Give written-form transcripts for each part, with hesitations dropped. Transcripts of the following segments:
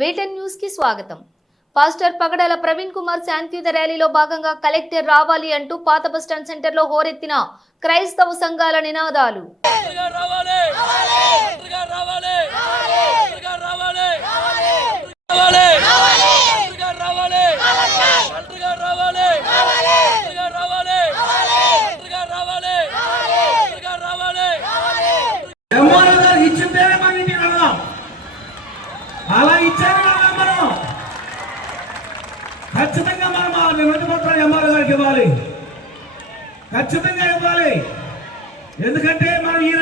వేటన్ news కి స్వాగతం. Pastor పగడాల ప్రవీణ్ కుమార్ శాంతియుత ర్యాలీలో భాగంగా కలెక్టర్ రావాలి అంటూ పాత బస్టాండ్ సెంటర్ లో హోరెత్తిన క్రైస్తవ సంఘాల నినాదాలు. అలా ఇచ్చారు మనం ఖచ్చితంగా మనం ఆ వినతి పత్రాలు ఎంఆర్ఓ గారికి ఇవ్వాలి, ఖచ్చితంగా ఇవ్వాలి. ఎందుకంటే మనం ఈ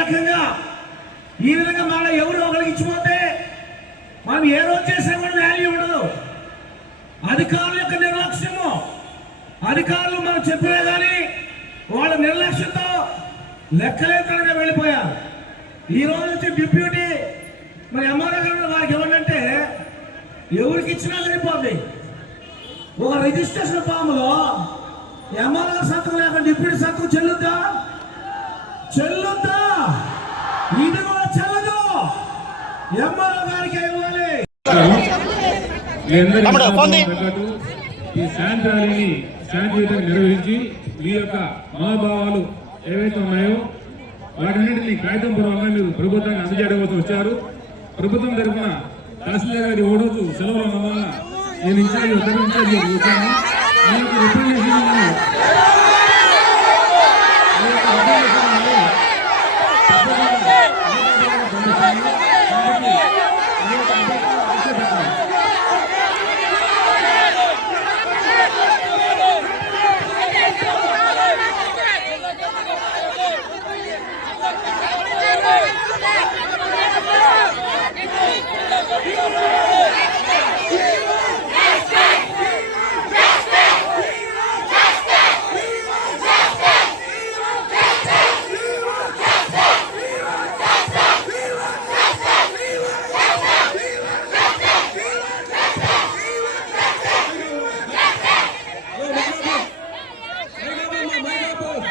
విధంగా మనం ఎవరు ఒకరికి ఇచ్చిపోతే మనం ఏ రోజు చేసినా కూడా వాల్యూ ఉండదు. అధికారుల యొక్క నిర్లక్ష్యము, అధికారులు మనం చెప్పినా కానీ వాళ్ళ నిర్లక్ష్యంతో లెక్కలేతనంగా వెళ్ళిపోయారు. ఈ రోజు వచ్చి డిప్యూటీ మరి ఎంఆర్ఓ గారు వారికి ఎవరంటే ఎవరికి ఇచ్చినా సరిపోద్ది. ఒక రిజిస్ట్రేషన్ ఫామ్లో ఎంఆర్ఓ సంతకం లేక డిప్యూటీ సంతకం చెల్లుద్దా? ఇది కూడా చెల్లదు. ఎంఆర్ఓ గారికి ఇవ్వాలి. ఈ శాంతిని శాంతియుతంగా నిర్వహించి మీ యొక్క మనోభావాలు ఏవైతే ఉన్నాయో వాటన్నింటినీ కాగితం పూర్వకంగా మీరు ప్రభుత్వాన్ని అందజేయడం వచ్చారు. ప్రభుత్వం తరఫున తహసీల్దార్ గారి ఓడోజు సెలవులు ఉన్న వల్ల నేను ఇన్ఛార్జ్ వచ్చాను. మీకు రిప్రజెంటేషన్